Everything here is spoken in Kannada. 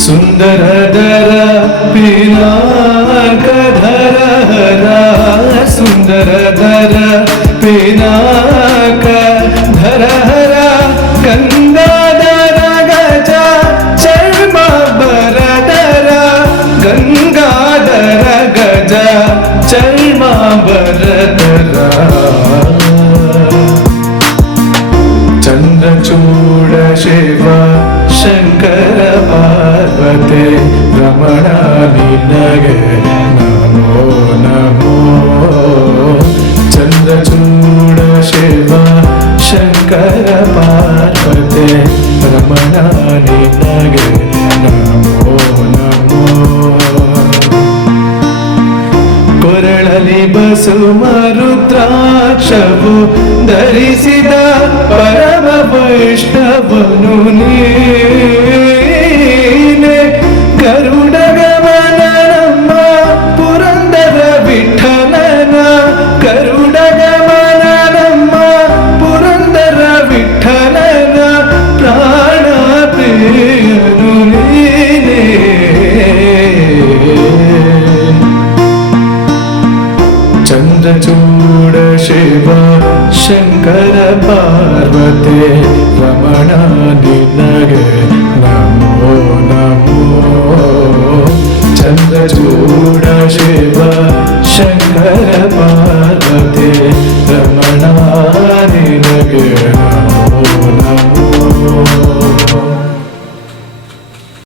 ಸುಂದರದರ ಪಿನಾಕಧರ ಸುಂದರದರ ಪಿನಾಕಧರ ಗಂಗಾಧರ ಗಜ ಚರ್ಮಾಂಬರಧರ ಗಂಗಾಧರ ಗಜ ಚರ್ಮಾಂಬರಧರ ಚಂದ್ರಚೂಡ ಶಿವ ಶಂಕರ ಪಾರ್ವತಿ ರಮಣ ನಿನಗೆ ನಮೋ ನಮೋ ಚಂದ್ರಚೂಡ ಶಿವ ಶಂಕರ ಪಾರ್ವತಿ ರಮಣ ನಿನಗೆ ನಮೋ ನಮೋ ಕೊರಳಲಿ ಬಸುಮ ರುದ್ರಾಕ್ಷವು ಧರಿಸಿದ ಪರಮ ವೈಷ್ಣವನು ನೀನೆ ಗರುಡ ಗಮನ ನಮ್ಮ ಪುರಂದರ ವಿಠಲನ ಗರುಡ ಗಮನ ನಮ್ಮ ಪುರಂದರ ವಿಠಲನ ಪ್ರಾಣ ಪ್ರಿಯನು ನೀನೆ ಚಂದ್ರಚೂಡ ಶಿವ ಶಂಕರ ಪಾರ್ವತಿ ರಮಣ ನಿನಗೆ ನಮೋ ನಮೋ ಚಂದ್ರಚೂಡ ಶಿವ ಶಂಕರ ಪಾರ್ವತಿ ರಮಣ ನಿನಗೆ